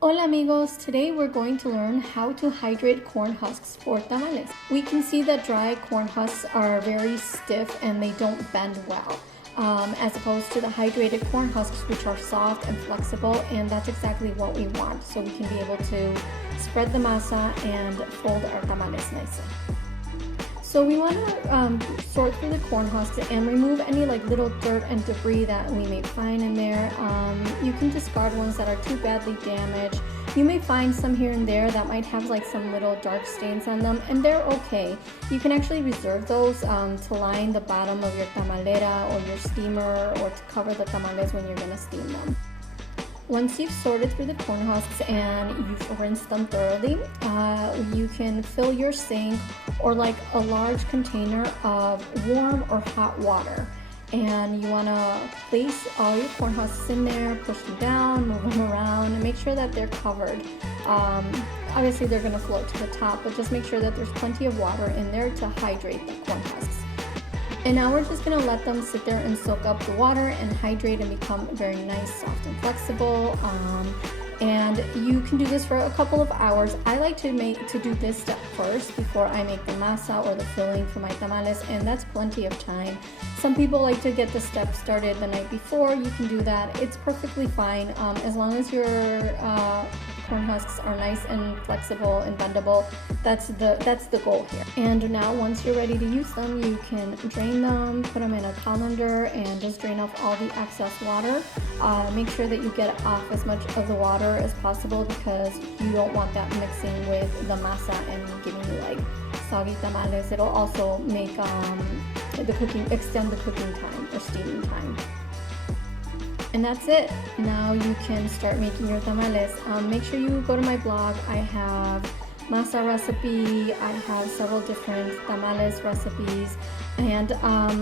Hola amigos, today we're going to learn how to hydrate corn husks for tamales. We can see that dry corn husks are very stiff and they don't bend well, as opposed to the hydrated corn husks, which are soft and flexible, and that's exactly what we want, so we can be able to spread the masa and fold our tamales nicely. So we want to sort through the corn husks and remove any little dirt and debris that we may find in there. You can discard ones that are too badly damaged. You may find some here and there that might have some little dark stains on them, and they're okay. You can actually reserve those to line the bottom of your tamalera or your steamer, or to cover the tamales when you're going to steam them. Once you've sorted through the corn husks and you've rinsed them thoroughly, you can fill your sink or a large container of warm or hot water. And you want to place all your corn husks in there, push them down, move them around, and make sure that they're covered. Obviously they're going to float to the top, but just make sure that there's plenty of water in there to hydrate the corn husks. And now we're just going to let them sit there and soak up the water and hydrate and become very nice, soft, and flexible. And you can do this for a couple of hours. I like to do this step first before I make the masa or the filling for my tamales, and that's plenty of time. Some people like to get the step started the night before. You can do that. It's perfectly fine as long as your corn husks are nice and flexible and bendable. That's the goal here. And now once you're ready to use them, you can drain them, put them in a colander, and just drain off all the excess water. Make sure that you get off as much of the water as possible, because you don't want that mixing with the masa and giving you soggy tamales. It'll also make extend the cooking time or steaming time. And that's it. Now you can start making your tamales. Make sure you go to my blog. I have masa recipe, I have several different tamales recipes, and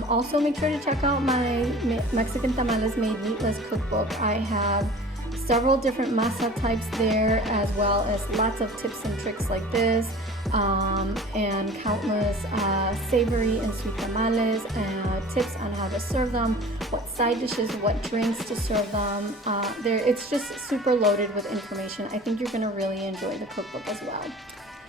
also make sure to check out my Mexican Tamales Made Meatless cookbook. I have several different masa types there, as well as lots of tips and tricks like this, and countless savory and sweet tamales, and tips on how to serve them, what side dishes, what drinks to serve them. It's just super loaded with information. I think you're going to really enjoy the cookbook as well.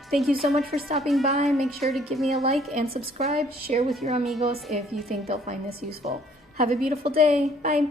Thank you so much for stopping by. Make sure to give me a like and subscribe. Share with your amigos if you think they'll find this useful. Have a beautiful day. Bye.